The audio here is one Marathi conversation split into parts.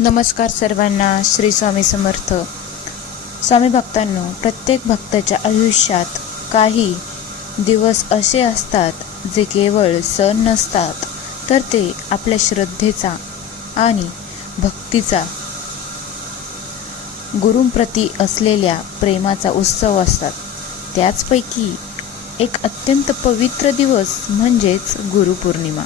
नमस्कार सर्वांना. श्री स्वामी समर्थ. स्वामी भक्तांनो, प्रत्येक भक्ताच्या आयुष्यात काही दिवस असे असतात जे केवळ सण नसतात, तर ते आपल्या श्रद्धेचा आणि भक्तीचा, गुरूंप्रती असलेल्या प्रेमाचा उत्सव असतात. त्याचपैकी एक अत्यंत पवित्र दिवस म्हणजेच गुरुपौर्णिमा.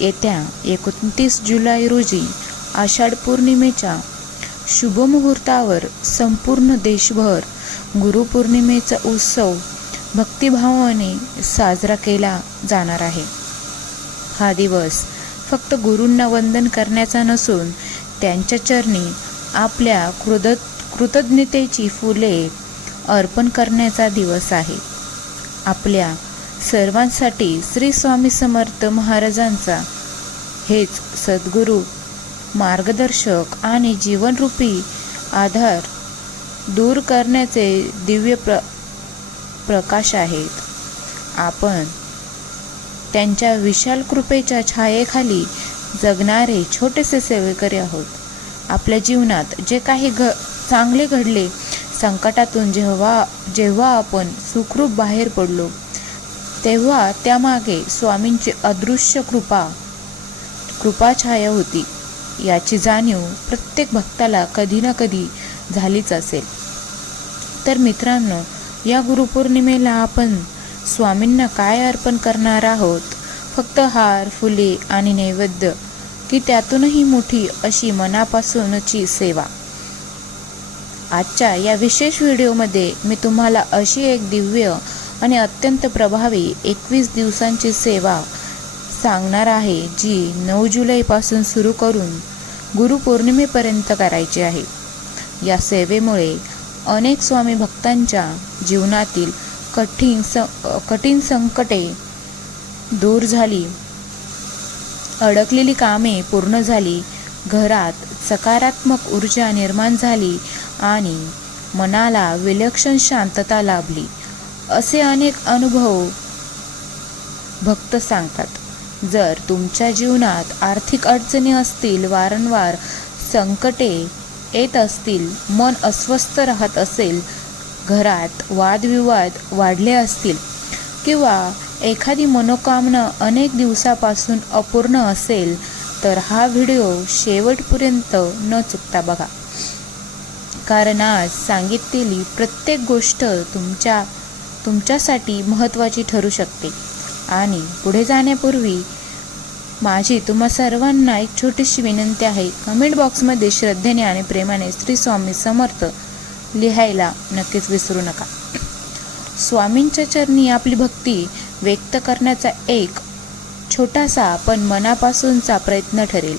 येत्या 29 जुलै रोजी आषाढ पौर्णिमेच्या शुभमुहूर्तावर संपूर्ण देशभर गुरुपौर्णिमेचा उत्सव भक्तिभावाने साजरा केला जाणार आहे. हा दिवस फक्त गुरूंना वंदन करण्याचा नसून त्यांच्या चरणी आपल्या कृतज्ञतेची फुले अर्पण करण्याचा दिवस आहे. आपल्या सर्वांसाठी श्री स्वामी समर्थ महाराजांचा हेच सद्गुरू, मार्गदर्शक आणि जीवनरूपी आधार दूर करण्याचे दिव्य प्रकाश आहेत. आपण त्यांच्या विशाल कृपेच्या छायेखाली जगणारे छोटेसे सेवेकरी आहोत. आपल्या जीवनात जे काही चांगले घडले, संकटातून जेव्हा आपण सुखरूप बाहेर पडलो, तेव्हा त्यामागे स्वामींची अदृश्य कृपाछाया होती. याची जाणीव प्रत्येक भक्ताला कधी ना कधी झालीच असेल. तर मित्रांनो, या गुरुपौर्णिमेला आपण स्वामींना काय अर्पण करणार आहोत? फक्त हार, फुले आणि नैवेद्य, की त्यातूनही मोठी अशी मनापासूनची सेवा? आजच्या या विशेष व्हिडिओमध्ये मी तुम्हाला अशी एक दिव्य आणि अत्यंत प्रभावी 21 दिवसांची सेवा सांगणार आहे, जी 9 जुलैपासून सुरू करून गुरुपौर्णिमेपर्यंत करायची आहे. या सेवेमुळे अनेक स्वामी भक्तांच्या जीवनातील कठीण संकटे दूर झाली, अडकलेली कामे पूर्ण झाली, घरात सकारात्मक ऊर्जा निर्माण झाली आणि मनाला विलक्षण शांतता लाभली, असे अनेक अनुभव भक्त सांगतात. जर तुमच्या जीवनात आर्थिक अडचणी असतील, वारंवार संकटे येत असतील, मन अस्वस्थ राहत असेल, घरात वादविवाद वाढले असतील किंवा एखादी मनोकामना अनेक दिवसापासून अपूर्ण असेल, तर हा व्हिडिओ शेवटपर्यंत न चुकता बघा. कारण आज सांगितलेली प्रत्येक गोष्ट तुमच्यासाठी महत्त्वाची ठरू शकते. आणि पुढे जाण्यापूर्वी माझी तुम्हा सर्वांना एक छोटीशी विनंती आहे. कमेंट बॉक्समध्ये श्रद्धेने आणि प्रेमाने श्री स्वामी समर्थ लिहायला नक्कीच विसरू नका. स्वामींच्या चरणी आपली भक्ती व्यक्त करण्याचा एक छोटासा पण मनापासूनचा प्रयत्न ठरेल.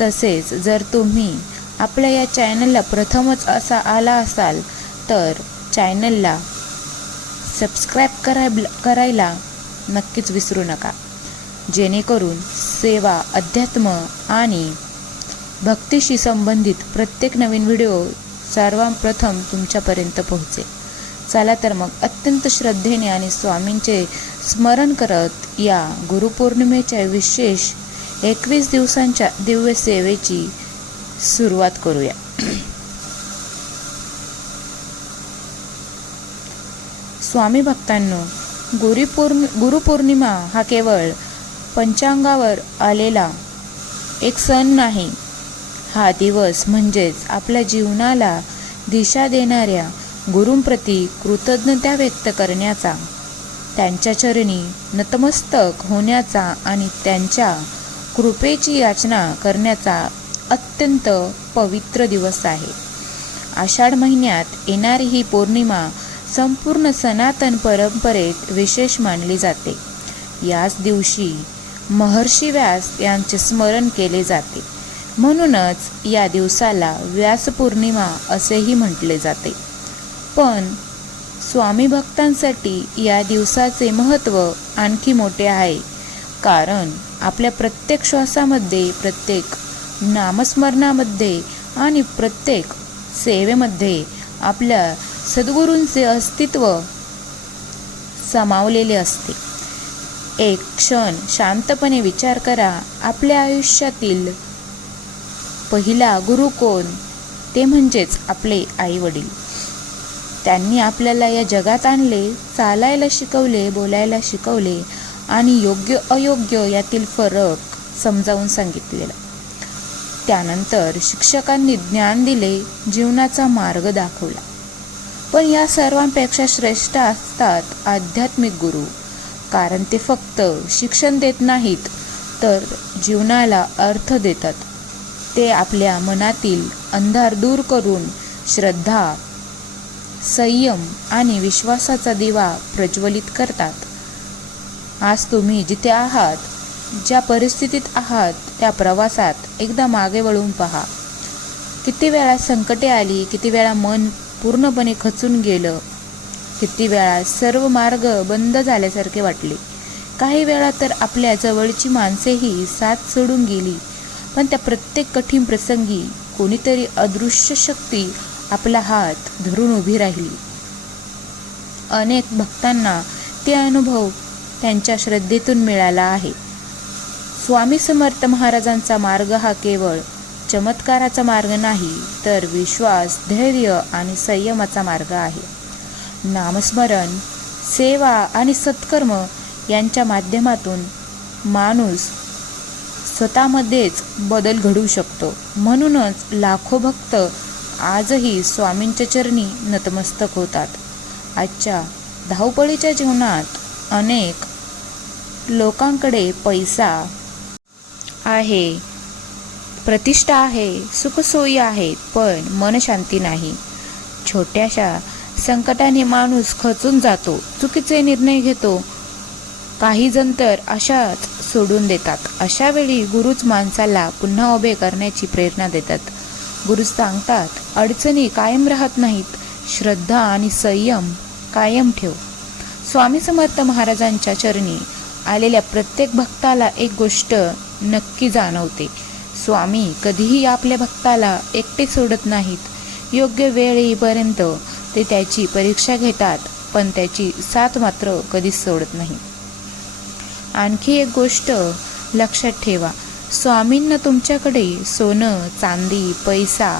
तसेच जर तुम्ही आपल्या या चॅनलला प्रथमच आला असाल, तर चॅनलला सबस्क्राईब करायला नक्कीच विसरू नका, जेणेकरून सेवा, अध्यात्म आणि भक्तीशी संबंधित प्रत्येक नवीन व्हिडिओ सर्वप्रथम तुमच्यापर्यंत पोहोचेल. चला तर मग अत्यंत श्रद्धेने आणि स्वामींचे स्मरण करत या गुरुपौर्णिमेच्या विशेष 21 दिवसांच्या दिव्य सेवेची सुरुवात करूया. स्वामी भक्तांनो, गुरुपौर्णिमा हा केवळ पंचांगावर आलेला एक सण नाही. हा दिवस म्हणजेच आपल्या जीवनाला दिशा देणाऱ्या गुरूंप्रती कृतज्ञता व्यक्त करण्याचा, त्यांच्या चरणी नतमस्तक होण्याचा आणि त्यांच्या कृपेची याचना करण्याचा अत्यंत पवित्र दिवस आहे. आषाढ महिन्यात येणारी ही पौर्णिमा संपूर्ण सनातन परंपरेत विशेष मानली जाते. याच दिवशी महर्षी व्यास यांचे स्मरण केले जाते. म्हणूनच या दिवसाला व्यास पौर्णिमा असेही म्हटले जाते. पण स्वामी भक्तांसाठी या दिवसाचे महत्त्व आणखी मोठे आहे. कारण आपल्या प्रत्येक श्वासामध्ये, प्रत्येक नामस्मरणामध्ये आणि प्रत्येक सेवेमध्ये आपल्या सद्गुरूंचे अस्तित्व सामावलेले असते. एक क्षण शांतपणे विचार करा, आपल्या आयुष्यातील पहिला गुरु कोण? ते म्हणजेच आपले आई वडील. त्यांनी आपल्याला या जगात आणले, चालायला शिकवले, बोलायला शिकवले आणि योग्य अयोग्य यातील फरक समजावून सांगितलेला. त्यानंतर शिक्षकांनी ज्ञान दिले, जीवनाचा मार्ग दाखवला. पण या सर्वांपेक्षा श्रेष्ठ असतात आध्यात्मिक गुरु, कारण ते फक्त शिक्षण देत नाहीत तर जीवनाला अर्थ देतात. ते आपल्या मनातील अंधार दूर करून श्रद्धा, संयम आणि विश्वासाचा दिवा प्रज्वलित करतात. आज तुम्ही जिथे आहात, ज्या परिस्थितीत आहात, त्या प्रवासात एकदा मागे वळून पहा. किती वेळा संकटे आली, किती वेळा मन पूर्णपणे खचून गेलं, किती वेळा सर्व मार्ग बंद झाल्यासारखे वाटले. काही वेळा तर आपल्या जवळची माणसेही साथ सोडून गेली. पण त्या प्रत्येक कठीण प्रसंगी कोणीतरी अदृश्य शक्ती आपला हात धरून उभी राहिली. अनेक भक्तांना ते अनुभव त्यांच्या श्रद्धेतून मिळाला आहे. स्वामी समर्थ महाराजांचा मार्ग हा केवळ चमत्काराचा मार्ग नाही, तर विश्वास, धैर्य आणि संयमाचा मार्ग आहे. नामस्मरण, सेवा आणि सत्कर्म यांच्या माध्यमातून माणूस स्वतःमध्येच बदल घडवू शकतो. म्हणूनच लाखो भक्त आजही स्वामींच्या चरणी नतमस्तक होतात. आजच्या धावपळीच्या जीवनात अनेक लोकांकडे पैसा आहे, प्रतिष्ठा आहे, सुखसोयी आहेत, पण मनशांती नाही. छोट्याशा संकटाने माणूस खचून जातो, चुकीचे निर्णय घेतो. काही जण तर अशाच सोडून देतात. अशा वेळी गुरुच माणसाला पुन्हा उभे करण्याची प्रेरणा देतात. गुरु सांगतात, अडचणी कायम राहत नाहीत, श्रद्धा आणि संयम कायम ठेव. स्वामी समर्थ महाराजांच्या चरणी आलेल्या प्रत्येक भक्ताला एक गोष्ट नक्की जाणवते. स्वामी कधीही आपल्या भक्ताला एकटे सोडत नाहीत. योग्य वेळ येईपर्यंत ते त्याची परीक्षा घेतात, पण त्याची साथ मात्र कधीच सोडत नाही. आणखी एक गोष्ट लक्षात ठेवा, स्वामींना तुमच्याकडे सोनं, चांदी, पैसा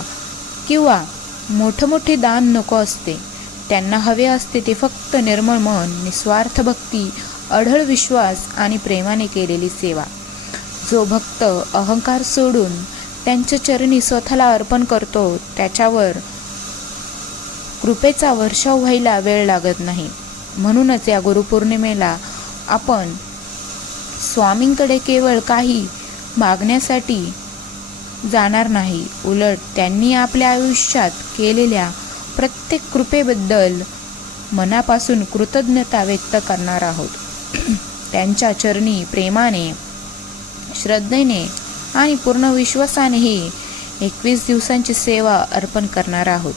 किंवा मोठे दान नको असते. त्यांना हवे असते ते फक्त निर्मळ मन, निस्वार्थ भक्ती, अढळ विश्वास आणि प्रेमाने केलेली सेवा. जो भक्त अहंकार सोडून त्यांच्या चरणी स्वतःला अर्पण करतो, त्याच्यावर कृपेचा वर्षाव व्हायला वेळ लागत नाही. म्हणूनच या गुरुपौर्णिमेला आपण स्वामींकडे केवळ काही मागण्यासाठी जाणार नाही, उलट त्यांनी आपल्या आयुष्यात केलेल्या प्रत्येक कृपेबद्दल मनापासून कृतज्ञता व्यक्त करणार आहोत. त्यांच्या चरणी प्रेमाने, श्रद्धेने आणि पूर्ण विश्वासाने ही 21 दिवसांची सेवा अर्पण करणार आहोत.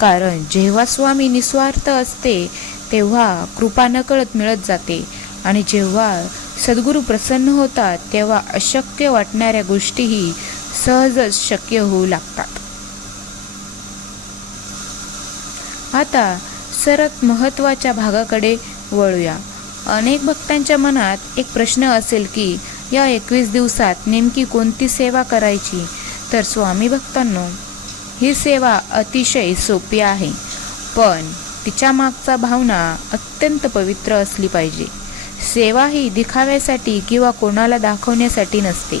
कारण जेव्हा स्वामी निस्वार्थ असते तेव्हा कृपा नकळत मिळत जाते, आणि जेव्हा सद्गुरू प्रसन्न होतात तेव्हा अशक्य वाटणाऱ्या गोष्टीही सहजच शक्य होऊ लागतात. आता सर्वात महत्त्वाच्या भागाकडे वळूया. अनेक भक्तांच्या मनात एक प्रश्न असेल की या 21 दिवसात नेमकी कोणती सेवा करायची? तर स्वामी भक्तांनो, ही सेवा अतिशय सोपी आहे, पण तिच्या मागचा भावना अत्यंत पवित्र असली पाहिजे. सेवा ही दिखाव्यासाठी किंवा कोणाला दाखवण्यासाठी नसते.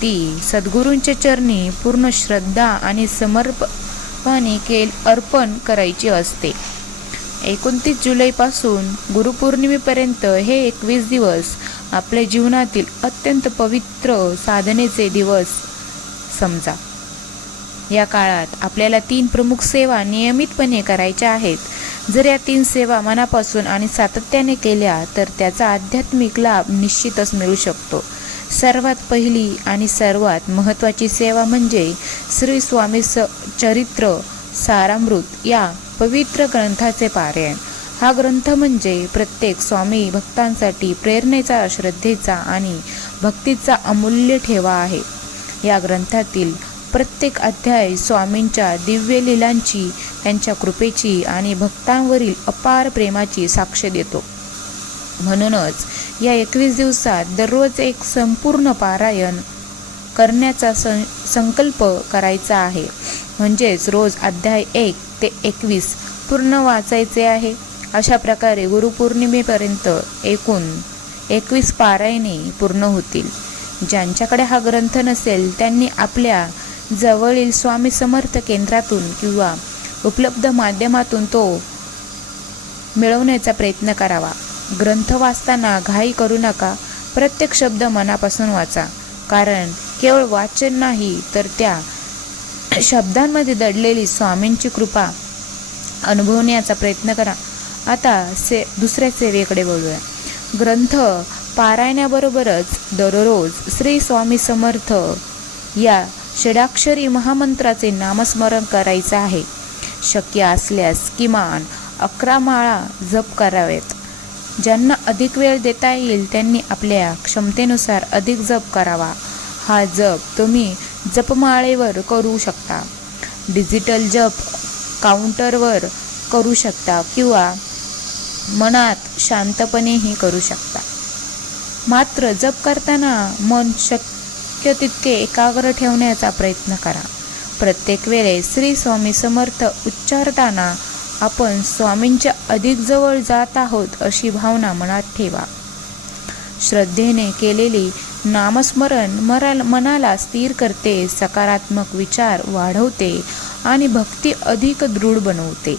ती सद्गुरूंच्या चरणी पूर्ण श्रद्धा आणि समर्पणाने अर्पण करायची असते. 29 जुलैपासून गुरुपौर्णिमेपर्यंत हे 21 दिवस आपल्या जीवनातील अत्यंत पवित्र साधनेचे दिवस समजा. या काळात आपल्याला 3 प्रमुख सेवा नियमितपणे करायच्या आहेत. जर या 3 सेवा मनापासून आणि सातत्याने केल्या तर त्याचा आध्यात्मिक लाभ निश्चितच मिळू शकतो. सर्वात पहिली आणि सर्वात महत्त्वाची सेवा म्हणजे श्री स्वामी चरित्र सारामृत या पवित्र ग्रंथाचे पारायण. हा ग्रंथ म्हणजे प्रत्येक स्वामी भक्तांसाठी प्रेरणेचा, श्रद्धेचा आणि भक्तीचा अमूल्य ठेवा आहे. या ग्रंथातील प्रत्येक अध्याय स्वामींच्या दिव्य लीलांची, त्यांच्या कृपेची आणि भक्तांवरील अपार प्रेमाची साक्ष देतो. म्हणूनच या 21 दिवसात दररोज एक संपूर्ण पारायण करण्याचा संकल्प करायचा आहे. म्हणजेच रोज अध्याय 1 ते 21 पूर्ण वाचायचे आहे. अशा प्रकारे गुरुपौर्णिमेपर्यंत एकूण 21 पारायणे पूर्ण होतील. ज्यांच्याकडे हा ग्रंथ नसेल त्यांनी आपल्या जवळील स्वामी समर्थ केंद्रातून किंवा उपलब्ध माध्यमातून तो मिळवण्याचा प्रयत्न करावा. ग्रंथ वाचताना घाई करू नका. प्रत्येक शब्द मनापासून वाचा. कारण केवळ वाचन नाही तर त्या शब्दांमध्ये दडलेली स्वामींची कृपा अनुभवण्याचा प्रयत्न करा. आता दुसऱ्या सेवेकडे वळूया. ग्रंथ पारायणाबरोबरच दररोज श्री स्वामी समर्थ या षडाक्षरी महामंत्राचे नामस्मरण करायचे आहे. शक्य असल्यास किमान 11 माळा जप करावेत. ज्यांना अधिक वेळ देता येईल त्यांनी आपल्या क्षमतेनुसार अधिक जप करावा. हा जप तुम्ही जपमाळेवर करू शकता, डिजिटल जप काउंटरवर करू शकता किंवा मनात शांतपणेही करू शकता. मात्र जप करताना मन शक्य तितके एकाग्र ठेवण्याचा प्रयत्न करा. प्रत्येक वेळेस श्री स्वामी समर्थ उच्चारताना आपण स्वामींच्या अधिक जवळ जात आहोत अशी भावना मनात ठेवा. श्रद्धेने केलेली नामस्मरण मनाला स्थिर करते, सकारात्मक विचार वाढवते आणि भक्ती अधिक दृढ बनवते.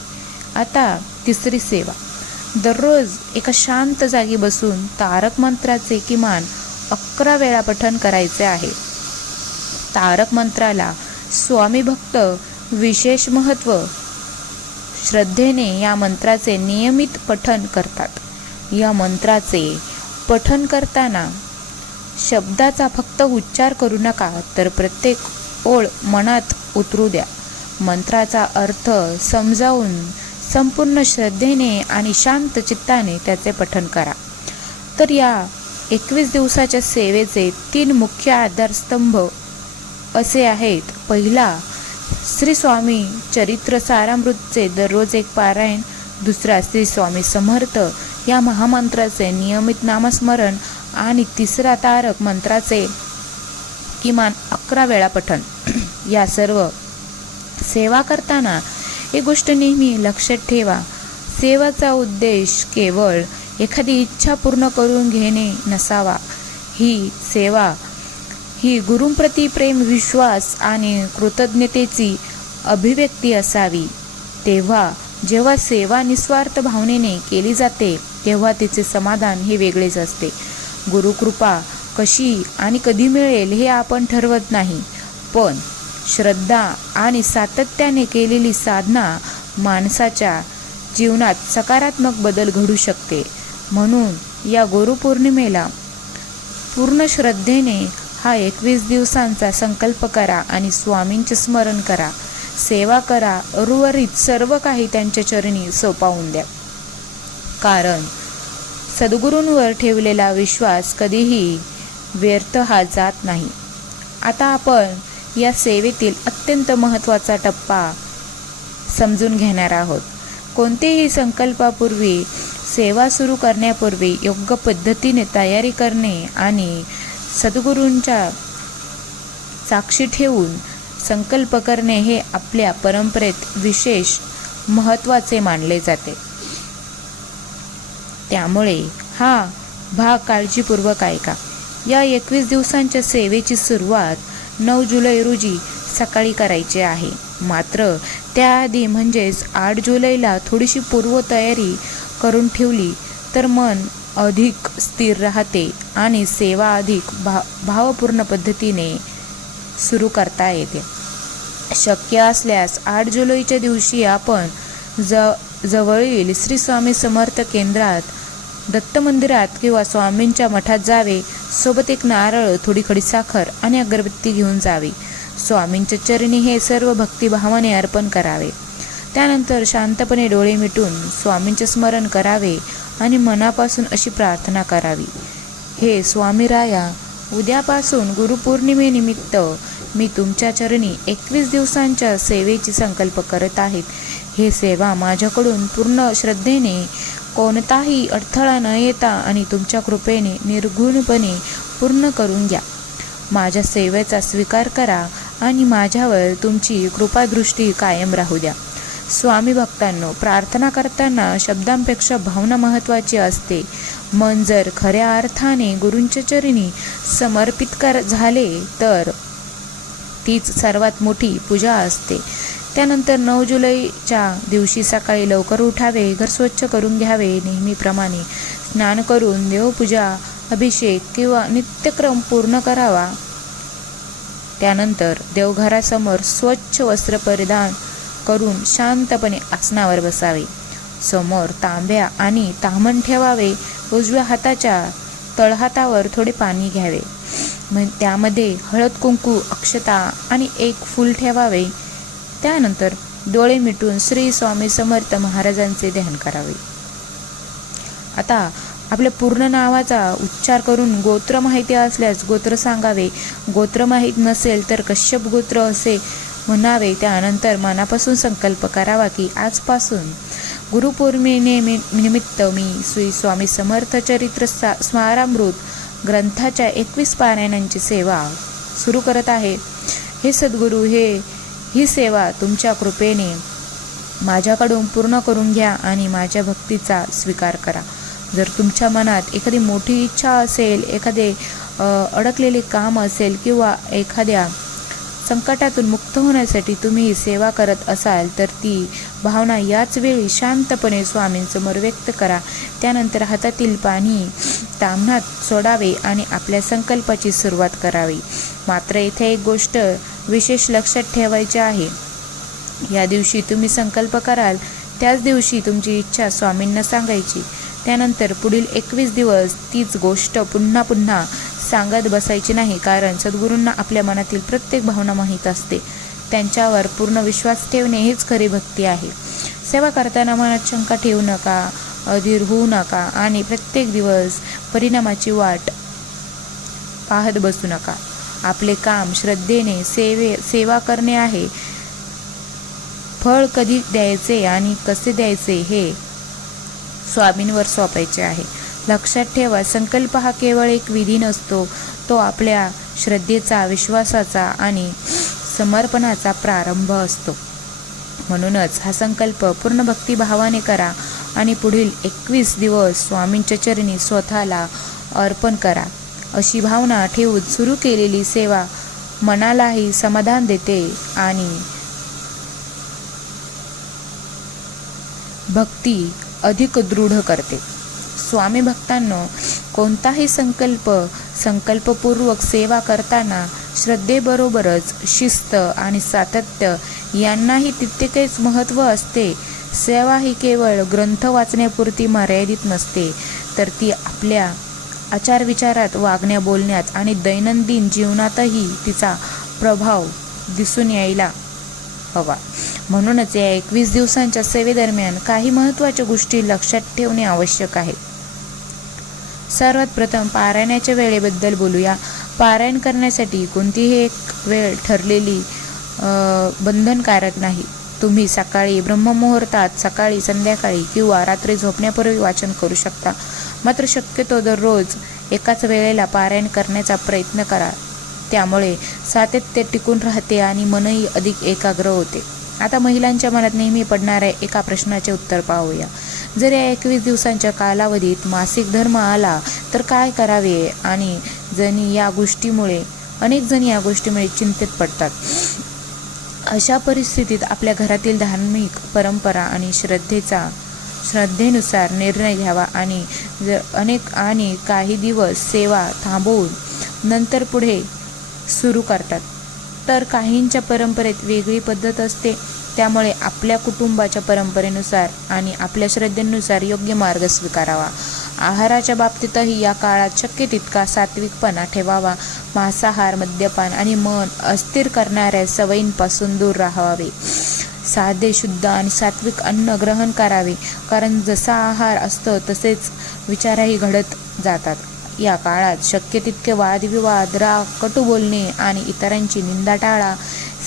आता तिसरी सेवा. दररोज एका शांत जागी बसून तारक मंत्राचे किमान 11 वेळा पठण करायचे आहे. तारक मंत्राला स्वामी भक्त विशेष महत्त्व श्रद्धेने या मंत्राचे नियमित पठण करतात. या मंत्राचे पठण करताना शब्दाचा फक्त उच्चार करू नका तर प्रत्येक ओळ मनात उतरू द्या. मंत्राचा अर्थ समजावून संपूर्ण श्रद्धेने आणि शांत चित्ताने त्याचे पठण करा. तर या 21 दिवसाच्या सेवेचे 3 मुख्य आधारस्तंभ असे आहेत. पहिला, श्री स्वामी चरित्र सारामृतचे दररोज एक पारायण. दुसरा, श्री स्वामी समर्थ या महामंत्राचे नियमित नामस्मरण. आणि तिसरा, तारक मंत्राचे किमान 11 वेळा पठण. या सर्व सेवा करताना एक गोष्ट नेहमी लक्षात ठेवा. सेवाचा उद्देश केवळ एखादी इच्छा पूर्ण करून घेणे नसावा. ही सेवा ही गुरूंप्रती प्रेम, विश्वास आणि कृतज्ञतेची अभिव्यक्ती असावी. जेव्हा सेवा निस्वार्थ भावनेने केली जाते तेव्हा तिचे समाधान हे वेगळेच असते. गुरुकृपा कशी आणि कधी मिळेल हे आपण ठरवत नाही, पण श्रद्धा आणि सातत्याने केलेली साधना माणसाच्या जीवनात सकारात्मक बदल घडू शकते. म्हणून या गुरुपौर्णिमेला पूर्ण श्रद्धेने हा 21 दिवसांचा संकल्प करा आणि स्वामींचे स्मरण करा, सेवा करा. उर्वरित सर्व काही त्यांच्या चरणी सोपवून द्या. कारण सद्गुरूंवर ठेवलेला विश्वास कधीही व्यर्थ हा जात नाही. आता आपण या सेवेतील अत्यंत महत्त्वाचा टप्पा समजून घेणार आहोत. कोणतेही संकल्पापूर्वी, सेवा सुरू करण्यापूर्वी योग्य पद्धतीने तयारी करणे आणि सद्गुरूंच्या साक्षी ठेवून संकल्प करणे हे आपल्या परंपरेत विशेष महत्त्वाचे मानले जाते. त्यामुळे हा भाग काळजीपूर्वक ऐका. या 21 दिवसांच्या सेवेची सुरुवात 9 जुलै रोजी सकाळी करायची आहे. मात्र त्याआधी म्हणजेच 8 जुलैला थोडीशी पूर्वतयारी करून ठेवली तर मन अधिक स्थिर राहते आणि सेवा अधिक भावपूर्ण पद्धतीने सुरू करता येते. शक्य असल्यास 8 जुलैच्या दिवशी आपण जवळील श्री स्वामी समर्थ केंद्रात, दत्त मंदिरात किंवा स्वामींच्या मठात जावे. सोबत एक नारळ, थोडी खडीसाखर आणि अगरबत्ती घेऊन जावी. स्वामींच्या चरणी हे सर्व भक्तिभावाने अर्पण करावे. त्यानंतर शांतपणे डोळे मिटून स्वामींचे स्मरण करावे आणि मनापासून अशी प्रार्थना करावी. हे स्वामीराया, उद्यापासून गुरुपौर्णिमेनिमित्त मी तुमच्या चरणी 21 दिवसांच्या सेवेची संकल्प करत आहेत. हे सेवा माझ्याकडून पूर्ण श्रद्धेने, कोणताही अडथळा न येता आणि तुमच्या कृपेने निर्गुणपणे पूर्ण करून घ्या. माझ्या सेवेचा स्वीकार करा आणि माझ्यावर तुमची कृपादृष्टी कायम राहू द्या. स्वामी भक्तांनो, प्रार्थना करताना शब्दांपेक्षा भावना महत्त्वाची असते. मन जर खऱ्या अर्थाने गुरूंच्या चरणी समर्पित झाले तर तीच सर्वात मोठी पूजा असते. त्यानंतर 9 जुलैच्या दिवशी सकाळी लवकर उठावे, घर स्वच्छ करून घ्यावे, नेहमीप्रमाणे स्नान करून देवपूजा, अभिषेक किंवा नित्यक्रम पूर्ण करावा. त्यानंतर देवघरासमोर स्वच्छ वस्त्र परिधान करून शांतपणे आसनावर बसावे. समोर तांब्या आणि ताम्हण ठेवावे. उजव्या हाताच्या तळहातावर थोडे पाणी घ्यावे. त्यामध्ये हळद, कुंकू, अक्षता आणि एक फूल ठेवावे. त्यानंतर डोळे मिटून श्री स्वामी समर्थ महाराजांचे ध्यान करावे. आता आपल्या पूर्ण नावाचा उच्चार करून गोत्र माहिती असल्यास गोत्र सांगावे. गोत्र माहीत नसेल तर कश्यप गोत्र असे म्हणावे. त्यानंतर मनापासून संकल्प करावा की आजपासून गुरुपौर्णिमेनिमित्त मी श्री स्वामी समर्थ चरित्र स्मारामृत ग्रंथाच्या 21 पारायणांची सेवा सुरू करत आहे. हे सद्गुरू, ही सेवा तुमच्या कृपेने माझ्याकडून पूर्ण करून घ्या आणि माझ्या भक्तीचा स्वीकार करा. जर तुमच्या मनात एखादी मोठी इच्छा असेल, एखादे अडकलेले काम असेल किंवा एखाद्या संकटातून मुक्त होण्यासाठी तुम्ही ही सेवा करत असाल तर ती भावना याच वेळी शांतपणे स्वामींसमोर व्यक्त करा. त्यानंतर हातातील पाणी ताम्हणात सोडावे आणि आपल्या संकल्पाची सुरुवात करावी. मात्र इथे एक गोष्ट विशेष लक्षात ठेवायची आहे. या दिवशी तुम्ही संकल्प कराल त्याच दिवशी तुमची इच्छा स्वामींना सांगायची. त्यानंतर पुढील 21 दिवस तीच गोष्ट पुन्हा पुन्हा सांगत बसायची नाही, कारण सद्गुरूंना आपल्या मनातील प्रत्येक भावना माहीत असते. त्यांच्यावर पूर्ण विश्वास ठेवणे हीच खरी भक्ती आहे. सेवा करताना मनात शंका ठेवू नका, अधीर होऊ नका आणि प्रत्येक दिवस परिणामाची वाट पाहत बसू नका. आपले काम श्रद्धेने सेवा करणे आहे. फळ कधी द्यायचे आणि कसे द्यायचे हे स्वामींवर सोपायचे आहे. लक्षात ठेवा, संकल्प हा केवळ एक विधी नसतो, तो आपल्या श्रद्धेचा, विश्वासाचा आणि समर्पणाचा प्रारंभ असतो. म्हणूनच हा संकल्प पूर्ण भक्तिभावाने करा आणि पुढील 21 दिवस स्वामींच्या चरणी स्वतःला अर्पण करा. अशी भावना ठेवून सुरू केलेली सेवा मनालाही समाधान देते आणि भक्ती अधिक दृढ करते. स्वामी भक्तांनो, कोणताही संकल्पपूर्वक सेवा करताना श्रद्धेबरोबरच शिस्त आणि सातत्य यांनाही तितकेच महत्त्व असते. सेवा ही केवळ ग्रंथ वाचण्यापुरती मर्यादित नसते, तर ती आपल्या आचारविचारात, वागण्या बोलण्यात आणि दैनंदिन जीवनातही तिचा प्रभाव दिसून यायला हवा. म्हणूनच या 21 दिवसांच्या सेवेदरम्यान काही महत्त्वाच्या गोष्टी लक्षात ठेवणे आवश्यक आहे. सर्वात प्रथम पारायणाच्या वेळेबद्दल बोलूया. पारायण करण्यासाठी कोणतीही एक वेळ ठरलेली बंधनकारक नाही. तुम्ही सकाळी ब्रह्ममुहूर्तात, सकाळी, संध्याकाळी किंवा रात्री झोपण्यापूर्वी वाचन करू शकता. मात्र शक्यतो दररोज एकाच वेळेला पारायण करण्याचा प्रयत्न करा. त्यामुळे सातत्य टिकून राहते आणि मनही अधिक एकाग्र होते. आता महिलांच्या मनात नेहमी पडणाऱ्या एका प्रश्नाचे उत्तर पाहूया. जर या 21 दिवसांच्या कालावधीत मासिक धर्म आला तर काय करावे? आणि अनेक जणी या गोष्टीमुळे चिंतेत पडतात. अशा परिस्थितीत आपल्या घरातील धार्मिक परंपरा आणि श्रद्धेनुसार निर्णय घ्यावा आणि काही दिवस सेवा थांबवून नंतर पुढे सुरू करतात. तर काहींच्या परंपरेत वेगळी पद्धत असते. त्यामुळे आपल्या कुटुंबाच्या परंपरेनुसार आणि आपल्या श्रद्धेनुसार योग्य मार्ग स्वीकारावा. आहाराच्या बाबतीतही या काळात शक्य तितका सात्विकपणा ठेवावा. मांसाहार, मद्यपान आणि मन अस्थिर करणाऱ्या सवयींपासून दूर राहावे. साधे, शुद्ध आणि सात्विक अन्न ग्रहण करावे, कारण जसा आहार असतो तसेच विचारही घडत जातात. या काळात शक्य तितके वादविवाद, राग, कटु बोलणे आणि इतरांची निंदा टाळा.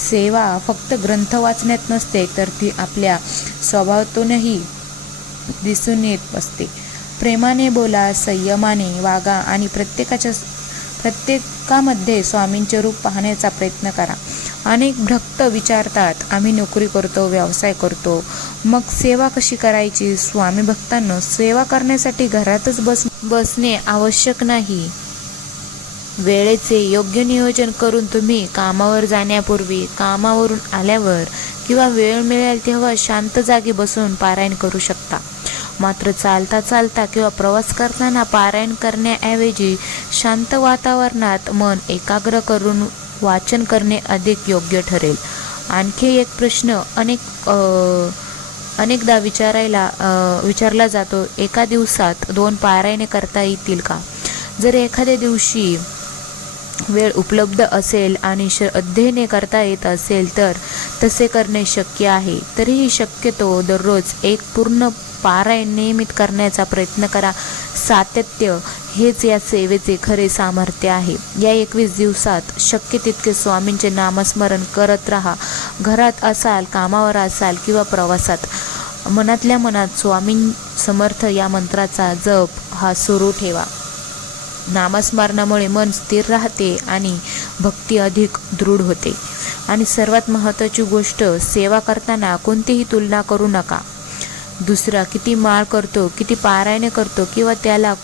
सेवा फक्त ग्रंथ वाचण्यात नसते, तर ती आपल्या स्वभावातूनही दिसून येत असते. प्रेमाने बोला, संयमाने वागा आणि प्रत्येकाच्या प्रत्येकामध्ये स्वामींचे रूप पाहण्याचा प्रयत्न करा. अनेक भक्त विचारतात, आम्ही नोकरी करतो, व्यवसाय करतो, मग सेवा कशी करायची? स्वामी भक्तांनो, सेवा करण्यासाठी घरातच बसणे आवश्यक नाही. वेळेचे योग्य नियोजन करून तुम्ही कामावर जाण्यापूर्वी, कामावरून आल्यावर किंवा वेळ मिळेल तेव्हा शांत जागी बसून पारायण करू शकता. मात्र चालता चालता किंवा प्रवास करताना पारायण करण्याऐवजी शांत वातावरणात मन एकाग्र करून वाचन करणे अधिक योग्य ठरेल. आणखी एक प्रश्न अनेकदा विचारला जातो, एका दिवसात 2 पारायणे करता येतील का? जर एखाद्या दिवशी वेळ उपलब्ध असेल आणि श्रद्धेने करता येत असेल तर तसे करणे शक्य आहे. तरीही शक्यतो दररोज एक पूर्ण पारायण नियमित करण्याचा प्रयत्न करा. सातत्य हेच या सेवेचे खरे सामर्थ्य आहे. या 21 दिवसात शक्य तितके स्वामींचे नामस्मरण करत राहा. घरात असाल, कामावर असाल किंवा प्रवासात, मनातल्या मनात स्वामी समर्थ या मंत्राचा जप हा सुरू ठेवा. नामस्मरणामुळे मन स्थिर राहते आणि भक्ती अधिक दृढ होते. आणि सर्वात महत्त्वाची गोष्ट, सेवा करताना कोणतीही तुलना करू नका. दुसरा किती माळ करतो, किती पारायणे करतो किंवा त्याला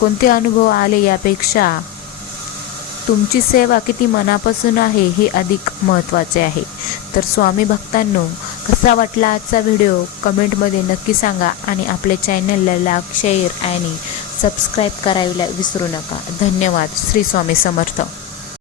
कोणते अनुभव आले यापेक्षा तुमची सेवा किती मनापासून आहे हे अधिक महत्त्वाचे आहे. तर स्वामी भक्तांनो, कसा वाटला आजचा व्हिडिओ कमेंटमध्ये नक्की सांगा आणि आपल्या चॅनलला लाईक, शेअर आणि सबस्क्राईब करायला विसरू नका. धन्यवाद. श्री स्वामी समर्थ.